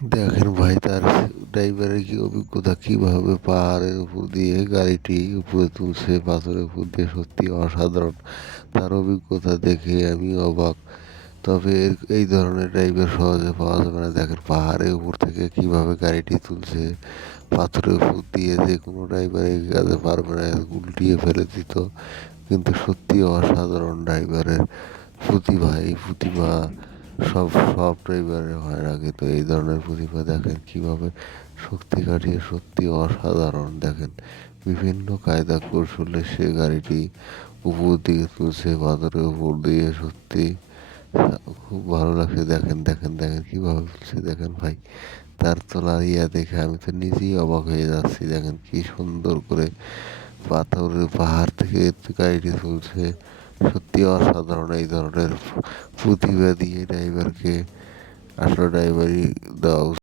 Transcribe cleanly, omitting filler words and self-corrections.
দেখেন ভাই তার ড্রাইভারের কি অভিজ্ঞতা কিভাবে পাহাড়ের উপর দিয়ে গাড়িটি উপরে তুলছে পাথরের উপর দিয়ে সত্যি অসাধারণ। তার অভিজ্ঞতা দেখে আমি অবাক। তবে এই ধরনের ড্রাইভার সহজে পাওয়া যাবে না। দেখেন পাহাড়ের উপর থেকে কিভাবে গাড়িটি তুলছে, পাথরের উপর দিয়ে যে কোনো ড্রাইভার এগাতে পারবে না, উল্টিয়ে ফেলে দিত। কিন্তু সত্যি অসাধারণ ড্রাইভারের প্রতিভা। এই প্রতিভা সব সব ড্রাইভারের হয় না, কিন্তু এই ধরনের প্রতিভা দেখেন কিভাবে শক্তি কাটিয়ে সত্যি অসাধারণ। দেখেন বিভিন্ন কায়দা কৌশলে সে গাড়িটি উপর দিকে তুলছে পাথরের উপর দিয়ে, সত্যি খুব ভালো লাগছে। দেখেন দেখেন দেখেন কিভাবে তুলছে, দেখেন ভাই তার তোলা ইয়া দেখে আমি তো নিজেই অবাক হয়ে যাচ্ছি। দেখেন কি সুন্দর করে পাথরের পাহাড় থেকে গাড়িটি তুলছে, সত্যি অসাধারণ। এই ধরনের প্রতিভা দিয়ে ড্রাইভারকে আসলে ড্রাইভারই দেওয়া উচিত।